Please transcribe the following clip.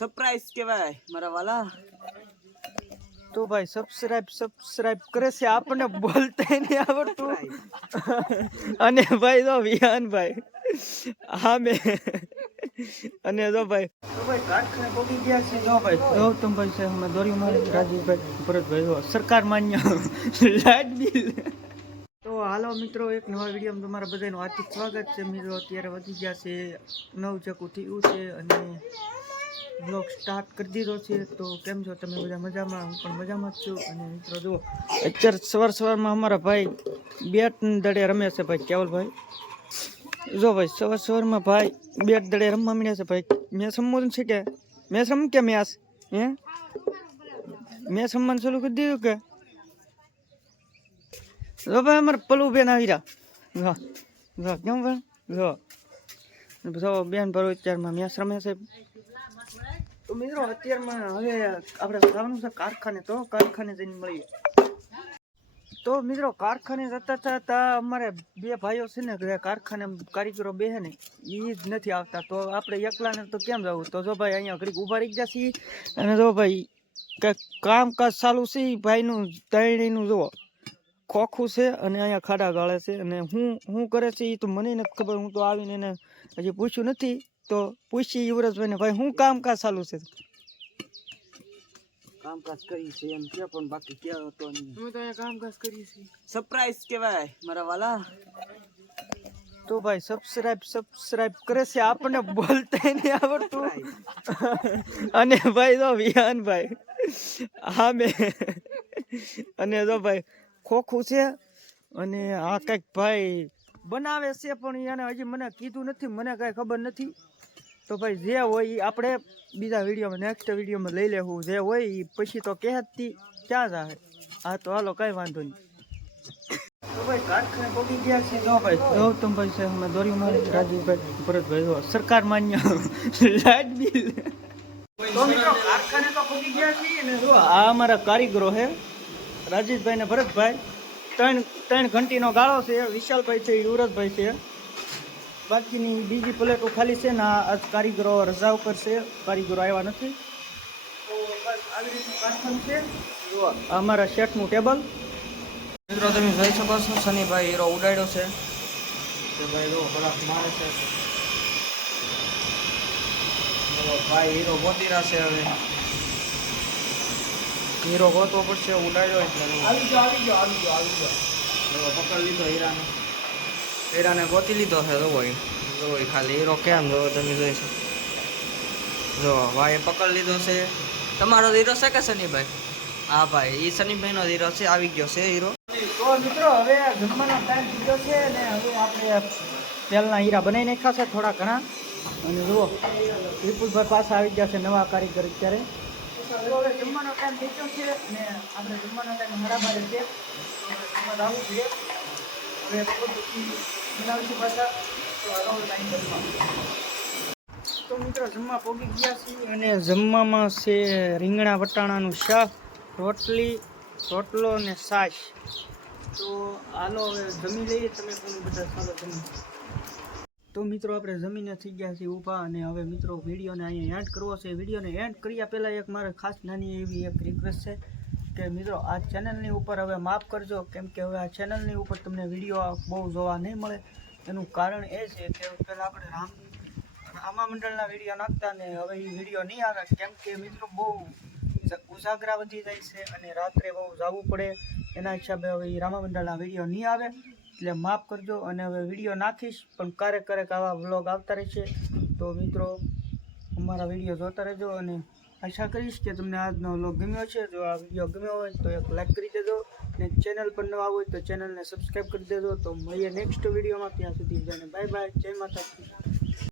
Surprise કહેવાય, મારા વાલા. તો ભાઈ સબસ્ક્રાઇબ સબસ્ક્રાઇબ કરે છે, આપણને બોલતા નહીં આવડતું. અને ભાઈ તો વિહાનભાઈ હા, મેં. અને જો ભાઈ. તો ભાઈ જો ભાઈ. છે અમે દોરી મારી રાજીવભાઈ ભરતભાઈ, જો, સરકાર માન્ય લાઇટ બિલ. તો હાલો મિત્રો, એક નવા વિડીયોમાં તમારા બધાનું હાર્દિક સ્વાગત છે. મિત્રો, અત્યારે વધી ગયા છે નવ ચકું થયું છે અને બ્લોગ સ્ટાર્ટ કરી દીધો છે, તો કેમ છો તમે બધા મજામાં? હું પણ મજામાં જ છું. અને મિત્રો જુઓ, અત્યારે સવાર સવારમાં અમારા ભાઈ બેટ દડે રમે છે ભાઈ, કેવલભાઈ? જો ભાઈ, સવાર સવારમાં ભાઈ બેટ દડે રમવા મળ્યા છે ભાઈ. મેં રમવું છે કે? મેં રમ કે મેસ હે? મેં રમવાનું ચાલુ કરી દીધું કે? જો ભાઈ, અમારે પલું બેન આવી રહ્યા. જો કેમ ભાઈ? જો. જો, બેન ભરો અત્યારમાં મેસ રમે છે. તો મિત્રો અત્યારમાં હવે આપણે જવાનું છે કારખાને તો કારખાને જઈને મળીએ તો મિત્રો કારખાને જતા થતા અમારે બે ભાઈઓ છે ને કારખાને કારીગરો બે ને એ જ નથી આવતા તો આપણે એકલાને તો કેમ જવું તો જો ભાઈ અહીંયા ઘડીક ઊભા રહી ગયા છીએ અને જો ભાઈ કંઈક કામકાજ ચાલુ છે ભાઈનું તૈણીનું જુઓ ખોખું છે અને અહીંયા ખાડા ગાળે છે અને હું હું કરે છે એ તો મને નથી ખબર હું તો આવીને એને હજી પૂછ્યું નથી તો પૂછી યુવરાજભાઈને ભાઈ શું કામકાજ ચાલુ છે? કામકાજ કરી છે એમ કે પણ બાકી ક્યાં હતો નહીં હું તો કામકાજ કરી છે સરપ્રાઈઝ કહેવાય મારા વાલા. તો ભાઈ સબસ્ક્રાઇબ સબસ્ક્રાઇબ કરે છે આપણને બોલતા નહીં આવડતું. અને ભાઈ તો વિહાનભાઈ હા મેં. અને તો ભાઈ ખોખું છે. અને આ કંઈક ભાઈ બનાવે છે પણ એને હજી મને કીધું નથી, મને કાંઈ ખબર નથી. તો ભાઈ જે હોય એ આપણે બીજા વિડીયોમાં નેક્સ્ટ વિડીયોમાં લઈ લેવું. જે હોય એ પછી તો કહેતી, ક્યાં જાહે? હા, તો હાલો, કાંઈ વાંધો નહીં. તો ભાઈ કારખાને પહોંચી ગયા છે? જો ભાઈ ગૌતમભાઈ છે રાજીવભાઈ ભરતભાઈ સરકાર માન્ય કારખાને તો આ અમારા કારીગરો છે રાજીવભાઈ ને ભરતભાઈ. ત્રણ ત્રણ ઘંટીનો ગાળો છે, વિશાલભાઈ છે, યુવરાજભાઈ છે. બાકીની બીજી પ્લેટો ખાલી છે ને આ કારીગરો રજા ઉપર છે, કારીગરો આવ્યા નથી. જુઓ અમારા શેઠનું ટેબલ. મિત્રો, તમે જોઈ શકો છો, શનિભાઈ હીરો ઉડાડ્યો છે. કે ભાઈ જો બરાબર મારે છે. ભાઈ હીરો ગોતી છે હવે. હીરો ગોતવો પડશે ઉડાડ્યો એટલે જો. આવી ગયો આવી જાઓ આવી જાઓ આવી જો પકડ લીધો હીરાને. હીરાને ગોતી લીધો છે જોવો ઈ. જોવો ઈ ખાલી હીરો કેમ જોવો તમે જોઈ છો જો ભાઈ પકડ લીધો છે. તમારો હીરો છે કે શનિભાઈ? હા ભાઈ એ શનિભાઈનો હીરો છે આવી ગયો છે હીરો. તો મિત્રો હવે જમવાનો ટાઈમ થઈ ગયો છે ને હવે આપણે તેલના હીરા બનાવી નાખ્યા છે થોડા ઘણા. અને જુઓ વિપુલભાઈ પાસે આવી ગયા છે નવા કારીગર અત્યારે. અને જમવા પોગી ગયા છીએ અને જમવામાં છે રીંગણા વટાણાનું શાક, રોટલી, રોટલો અને છાશ. તો હાલો હવે જમી લઈએ. તમે બધા ચાલો જમી. તો મિત્રો, આપણે જમીને થઈ ગયા છીએ ઊભા અને હવે મિત્રો, વિડીયોને અહીંયા એન્ડ કરવો છે. વિડીયોને એન્ડ કર્યા પહેલાં એક મારે ખાસ નાની એવી એક રિક્વેસ્ટ છે કે મિત્રો, આ ચેનલની ઉપર હવે માફ કરજો, કેમ કે હવે આ ચેનલની ઉપર તમને વીડિયો બહુ જોવા નહીં મળે. એનું કારણ એ છે કે પહેલાં આપણે રામ, રામા મંડળના વીડિયો નાખતા ને હવે એ વીડિયો નહીં આવે. કેમ કે મિત્રો, બહુ ઉજાગરા વધી જાય છે અને રાત્રે બહુ જવું પડે. એના હિસાબે હવે રામા મંડળના વીડિયો નહીં આવે. એટલે માફ કરજો અને હવે વીડિયો નાખીશ, પણ ક્યારેક ક્યારેક આવા વ્લોગ આવતા રહેશે તો મિત્રો, અમારા વીડિયો જોતા રહેજો અને આશા કરીશ કે તમને આજનો વ્લોગ ગમ્યો છે જો આ વીડિયો ગમ્યો હોય તો એક લાઈક કરી દેજો અને ચેનલ પર નવા હોય તો ચેનલને સબસ્ક્રાઈબ કરી દેજો. તો મળીએ નેક્સ્ટ વિડીયોમાં. ત્યાં સુધી બાય બાય જય માતાજી.